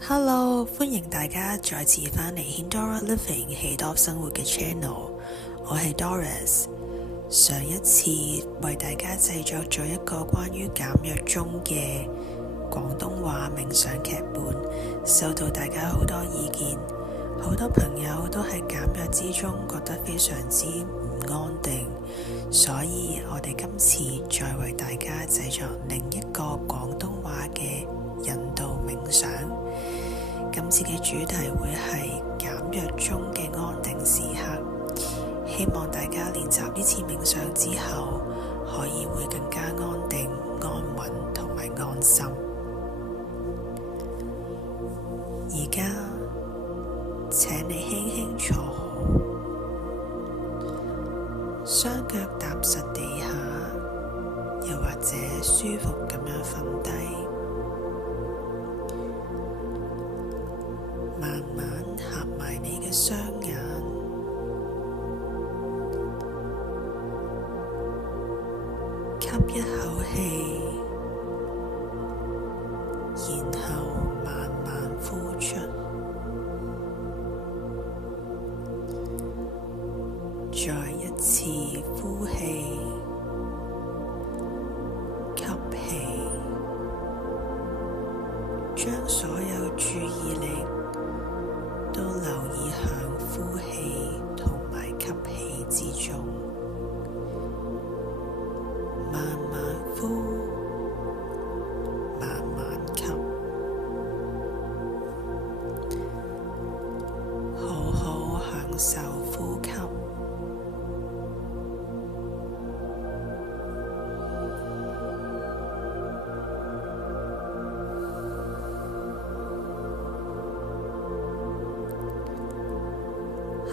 Hello，歡迎大家再次返嚟 Hindora Living 喜多生活嘅 channel， 我係 Doris。上一次為大家製作咗一個關於減藥中嘅廣東話冥想劇本，受到大家好多意見，好多朋友都喺減藥之中覺得非常之唔安定，所以我哋今次再為大家製作另一個廣東話嘅引導冥想。今次嘅主題會係減藥中嘅安定時刻，希望大家練習呢次冥想之後，可以會更加安定、安穩同埋安心。而家，請你輕輕坐好，雙腳踏實地下，又或者舒服咁樣瞓低。慢慢合埋你嘅雙眼，吸一口氣，然後慢慢呼出，再一次呼氣，吸氣，將所有注意力都留意向呼氣同埋吸氣之中，慢慢呼，慢慢吸，好好享受呼吸。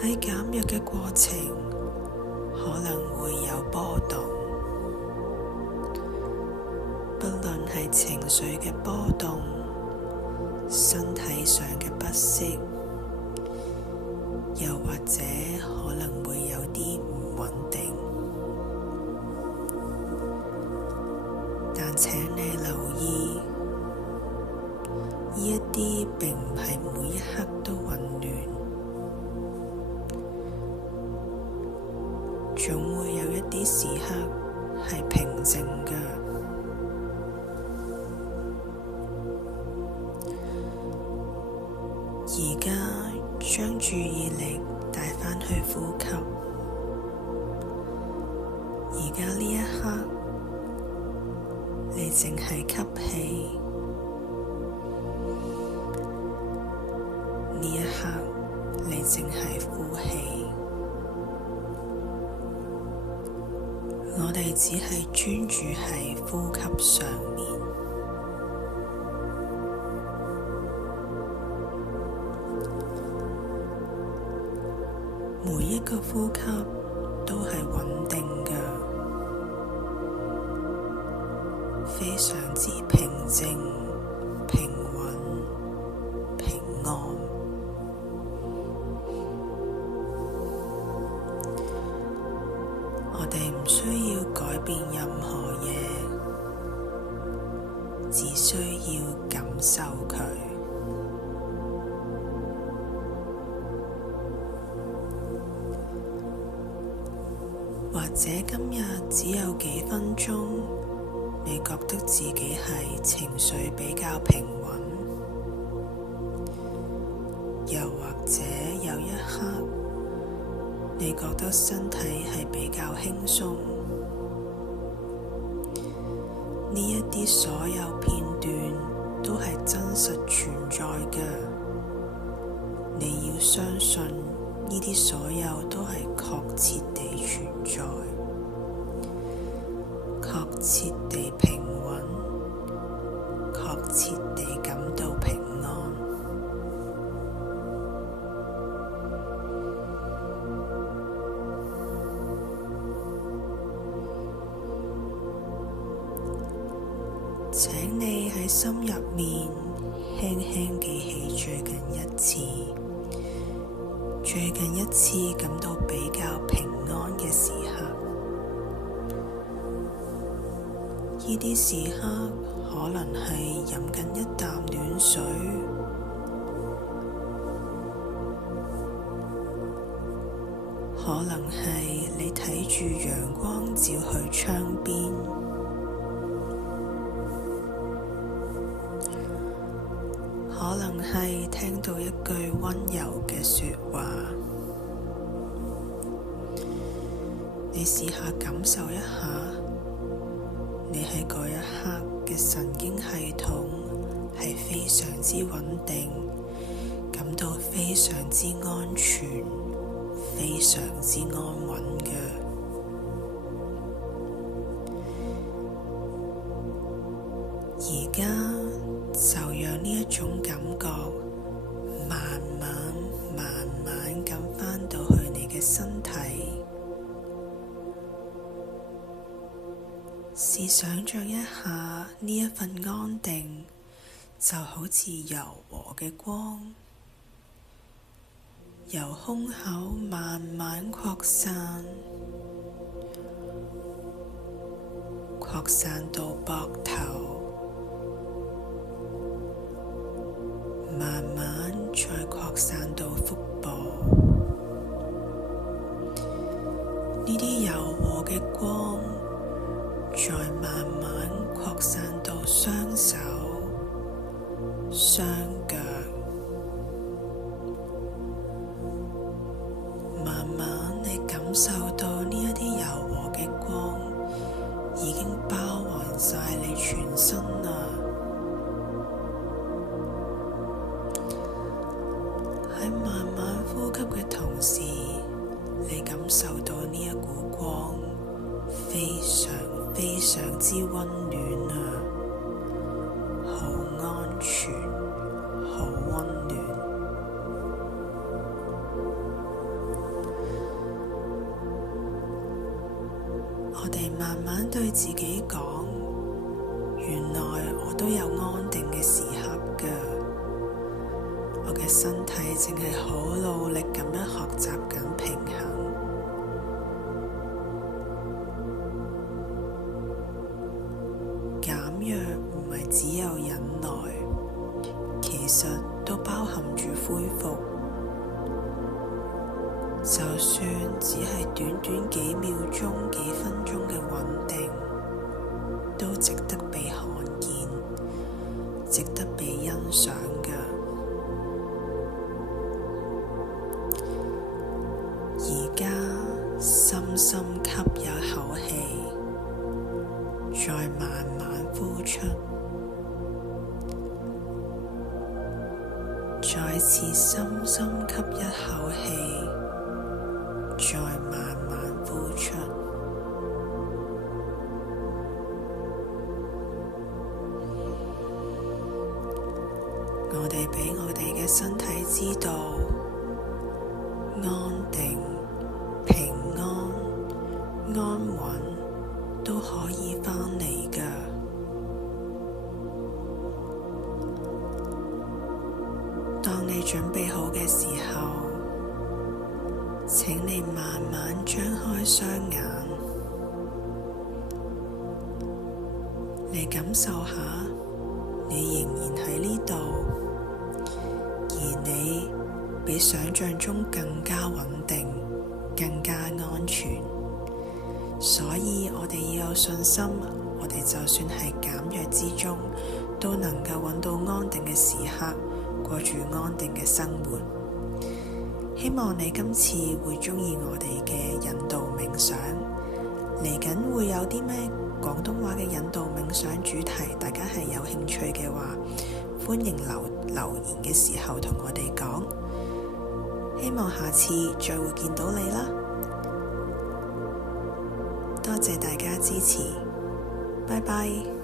喺減藥嘅過程，可能會有波動，不論係情緒嘅波動、身體上嘅不適，又或者可能會有啲唔穩定。但請你留意，呢一啲並唔係每一刻都混亂。總會有一啲時刻係平靜嘅。而家將注意力帶返去呼吸。而家呢一刻，你淨係吸氣；呢一刻，你淨係呼氣。我哋只係專注喺呼吸上面，每一個呼吸都係穩定嘅，非常之平靜、平穩、平安。我哋唔需要改變任何嘢，只需要感受佢。或者今日只有幾分鐘，你覺得自己係情緒比較平穩，又或者有一刻，你覺得身體係比較輕鬆，呢一啲所有片段都係真實存在嘅。你要相信呢啲所有都係確切地存在，確切地平穩，確切地感到平安。請你喺心入面輕輕記起最近一次感到比較平安嘅時刻。呢啲時刻可能係飲緊一啖暖水，可能係你睇住陽光照去窗邊，可能係聽到一句溫柔嘅說話。你試下感受一下，你喺嗰一刻嘅神經系統係非常之穩定，感到非常之安全，非常之安穩嘅。而家就讓呢一種感覺慢慢咁返到去你嘅身體。試想像一下，呢一份安定就好似柔和嘅光，由胸口慢慢擴散到膊頭，慢慢再擴散到腹部。呢啲柔和嘅光再慢慢擴散到雙手、雙腳，慢慢你感受到呢一啲柔和嘅光已經包圍晒你全身啦。喺慢慢呼吸嘅同時，你感受到呢一股光非常之溫暖啊，好安全，好溫暖。我哋慢慢對自己講，原來我都有安定嘅時刻㗎，我嘅身體淨係好努力咁樣學習緊平衡。減弱唔係只有忍耐，其實都包含住恢復。就算只係短幾秒鐘、幾分鐘嘅穩定，都值得被看見，值得被欣賞㗎。而家深深吸一口氣，再慢慢呼出，再次深深吸一口氣，再慢慢呼出。我哋俾我哋嘅身體知道，安定、平安、安穩都可以返嚟㗎。當你準備好嘅時候，請你慢慢張開雙眼，你感受下，你仍然喺呢度，而你比想象中更加穩定，更加安全。所以我哋要有信心，我哋就算係減弱之中，都能夠揾到安定嘅時刻，過住安定嘅生活。希望你今次會鍾意我哋嘅引導冥想，嚟緊會有啲咩廣東話嘅引導冥想主題，大家係有興趣嘅話，歡迎留言嘅時候同我哋講。希望下次再會見到你啦，多謝大家支持，拜拜。